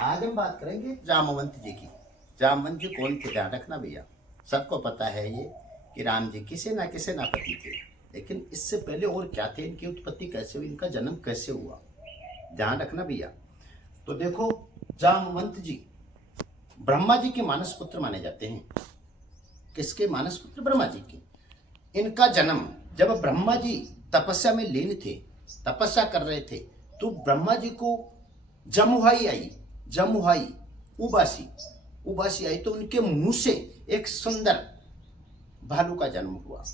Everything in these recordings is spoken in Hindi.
आज हम बात करेंगे जामवंत जी की। जामवंत जी कौन थे, ध्यान रखना भैया। सबको पता है ये कि राम जी किसे ना सेनापति थे, लेकिन इससे पहले और क्या थे, इनकी उत्पत्ति कैसे हुई, इनका जन्म कैसे हुआ, ध्यान रखना भैया। तो देखो, जामवंत जी ब्रह्मा जी के मानस पुत्र माने जाते हैं। किसके मानस पुत्र? ब्रह्मा जी के। इनका जन्म जब ब्रह्मा जी तपस्या में लीन थे, तपस्या कर रहे थे, तो ब्रह्मा जी को जमुहाई आई, जमुहाई उबासी, उबासी आई, तो उनके मुंह से एक सुंदर भालू का जन्म हुआ,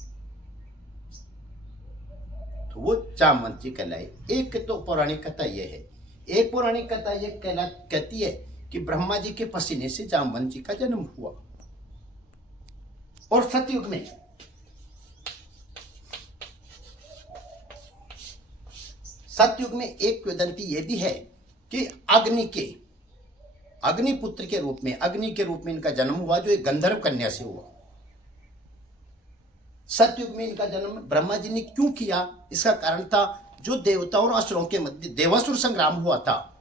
तो वो जामवंत जी कहलाए। एक तो पौराणिक कथा यह है, एक पौराणिक कथा यह कहती है कि ब्रह्मा जी के पसीने से जामवंत जी का जन्म हुआ। और सतयुग में एक किंवदंती यह भी है कि अग्निपुत्र के रूप में, अग्नि के रूप में इनका जन्म हुआ, जो एक गंधर्व कन्या से हुआ। सतयुग में इनका जन्म ब्रह्मा जी ने क्यों किया, इसका कारण था जो देवताओं और असुरों के मध्य देवासुर संग्राम हुआ था,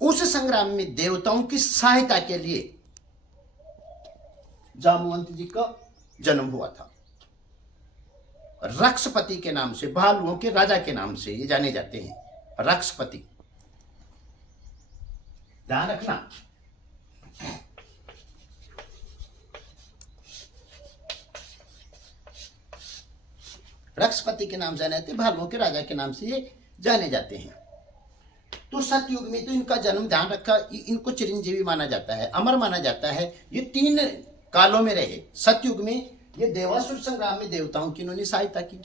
उस संग्राम में देवताओं की सहायता के लिए जामवंत जी का जन्म हुआ था। रक्षपति के नाम से, भालुओं के राजा के नाम से ये जाने जाते हैं, रक्षपति, ध्यान रखना। रक्षपति के नाम जाने जाते, भालुओं के राजा के नाम से ये जाने जाते हैं। तो सतयुग में तो इनका जन्म, ध्यान रखा, इनको चिरंजीवी माना जाता है, अमर माना जाता है। ये 3 कालों में रहे। सतयुग में ये देवासुर संग्राम में देवताओं की इन्होंने सहायता की।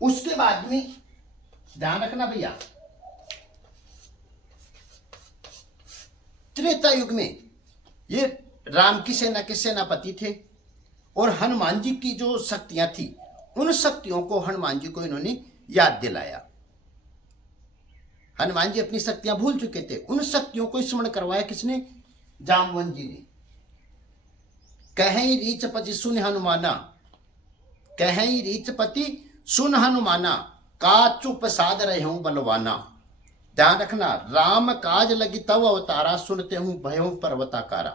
उसके बाद में ध्यान रखना भैया, त्रेता युग में ये राम की सेना के सेनापति थे, और हनुमान जी की जो शक्तियां थी, उन शक्तियों को हनुमान जी को इन्होंने याद दिलाया। हनुमान जी अपनी शक्तियां भूल चुके थे, उन शक्तियों को स्मरण करवाया किसने? जामवंत जी ने। कहीं रीचपति सुन हनुमाना, कहीं रीचपति सुन हनुमाना, का चुप साध रहे हूं बलवाना। ध्यान रखना, राम काज लगी तव अवतारा, सुनते हूं भयों पर्वताकारा।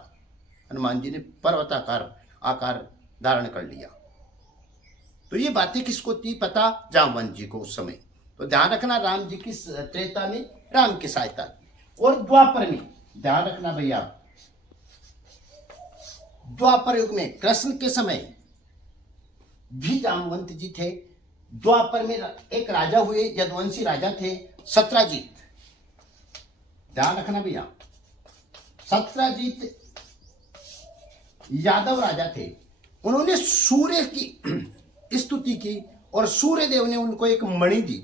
हनुमान जी ने पर्वताकार आकार धारण कर लिया। तो ये बातें किसको थी पता? जामवंत जी को उस समय। तो ध्यान रखना, राम जी की त्रेता में राम की सहायता थी। और द्वापर में ध्यान रखना भैया, द्वापर युग में कृष्ण के समय भी जामवंत जी थे। द्वापर में एक राजा हुए, यदुवंशी राजा थे, सत्राजीत। ध्यान रखना भैया, सत्राजीत यादव राजा थे। उन्होंने सूर्य की स्तुति की, और सूर्य देव ने उनको एक मणि दी।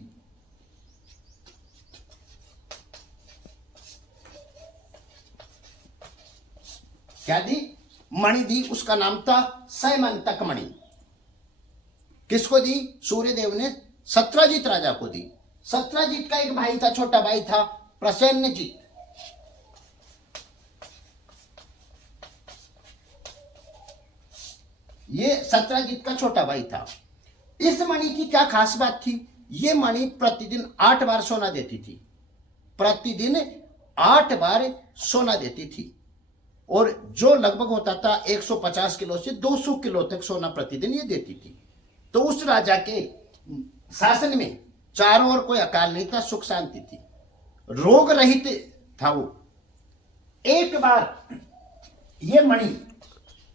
क्या दी? मणि दी, उसका नाम था सैमंतक मणि। किसको दी? सूर्य देव ने सत्राजीत राजा को दी। सत्राजीत का एक भाई था, छोटा भाई था, प्रसेनजीत। ये सत्राजीत का छोटा भाई था। इस मणि की क्या खास बात थी? ये मणि प्रतिदिन 8 बार सोना देती थी, प्रतिदिन 8 बार सोना देती थी, और जो लगभग होता था 150 किलो से 200 किलो तक सोना प्रतिदिन ये देती थी। तो उस राजा के शासन में चारों ओर कोई अकाल नहीं था, सुख शांति थी, रोग रहित था वो। एक बार ये मणि,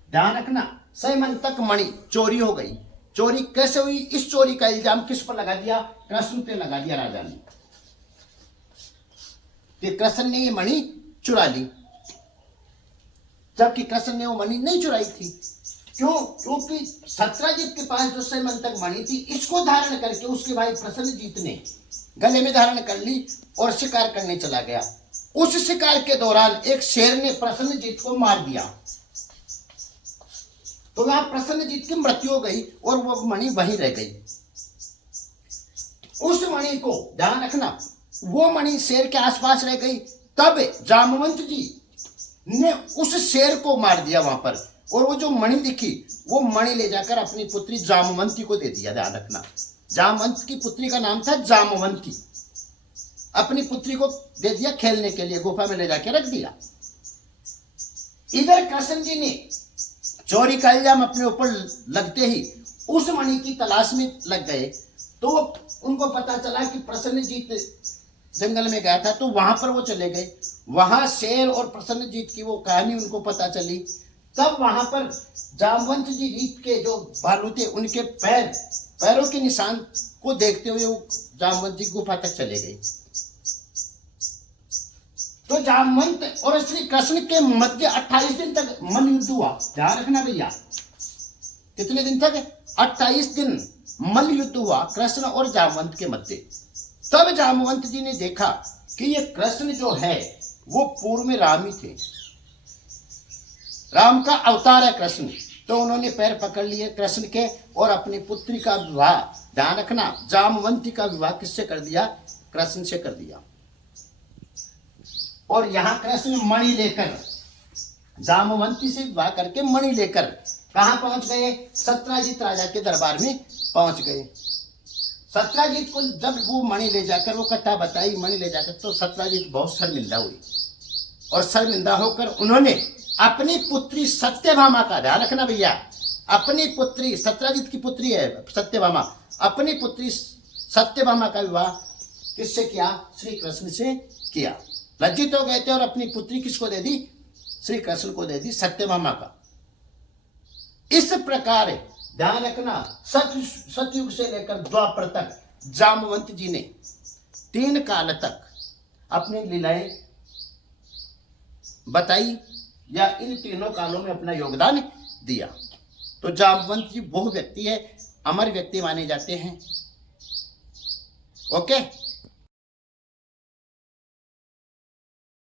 ध्यान रखना, सैमंतक मणि चोरी हो गई। चोरी कैसे हुई? इस चोरी का इल्जाम किस पर लगा दिया? कृष्ण पे लगा दिया राजा ने। कि कृष्ण ने ये मणि चुरा ली, जबकि कृष्ण ने वो मणि नहीं चुराई थी। क्यों? क्योंकि सत्राजीत के पास जो सैमंतक मणि थी, इसको धारण करके उसके भाई प्रसन्नजीत ने गले में धारण कर ली और शिकार करने चला गया। उस शिकार के दौरान एक शेर ने प्रसन्नजीत को मार दिया, तो वहां प्रसन्नजीत की मृत्यु हो गई और वो मणि वहीं रह गई। उस मणि को, ध्यान रखना, वो मणि शेर के आसपास रह गई। तब जामवंत जी ने उस शेर को मार दिया वहां पर, और वो जो मणि दिखी, वो मणि ले जाकर अपनी पुत्री जामवंती को दे दिया। ध्यान रखना, जामवंत की पुत्री का नाम था जामवंती। अपनी पुत्री को दे दिया खेलने के लिए, गुफा में ले जाके रख दिया। इधर कृष्ण जी ने चोरी का इल्जाम अपने ऊपर लगते ही उस मणि की तलाश में लग गए। तो उनको पता चला कि प्रसन्नजीत जंगल में गया था, तो वहां पर वो चले गए। वहां शेर और प्रसन्नजीत की वो कहानी उनको पता चली। तब वहां पर जामवंत जी जीत के जो भालू थे उनके पैरों के निशान को देखते हुए वो जामवंत जी गुफा तक चले गए। तो जामवंत और श्री कृष्ण के मध्य 28 दिन तक मन युद्ध हुआ। ध्यान रखना भैया, कितने दिन तक? 28 दिन मल्ल युद्ध हुआ कृष्ण और जामवंत के मध्य। तब जामवंत जी ने देखा कि ये कृष्ण जो है वो पूर्व में राम ही थे, राम का अवतार है कृष्ण। तो उन्होंने पैर पकड़ लिए कृष्ण के और अपनी पुत्री का विवाह, ध्यान रखना, जामवंती का विवाह किससे कर दिया? कृष्ण से कर दिया। और यहां कृष्ण मणि लेकर, जामवंती से विवाह करके मणि लेकर कहां पहुंच गए? सत्यजीत राजा के दरबार में पहुंच गए। सत्यजीत को जब वो मणि ले जाकर, वो कथा बताई मणि ले जाकर, तो सत्यजीत बहुत शर्मिंदा हुई। और शर्मिंदा होकर उन्होंने अपनी पुत्री सत्यभामा का, ध्यान रखना भैया, अपनी पुत्री, सत्यजीत की पुत्री है सत्यभामा, अपनी पुत्री सत्यभामा का विवाह किससे किया? श्री कृष्ण से किया। लज्जित हो गए थे और अपनी पुत्री किसको दे दी? श्री कृष्ण को दे दी, सत्यभामा का। इस प्रकार ध्यान रखना, सतयुग से लेकर द्वापर तक जामवंत जी ने 3 काल तक अपनी लीलाएं बताई या इन तीनों कालों में अपना योगदान दिया। तो जामवंत जी वो व्यक्ति है, अमर व्यक्ति माने जाते हैं। ओके।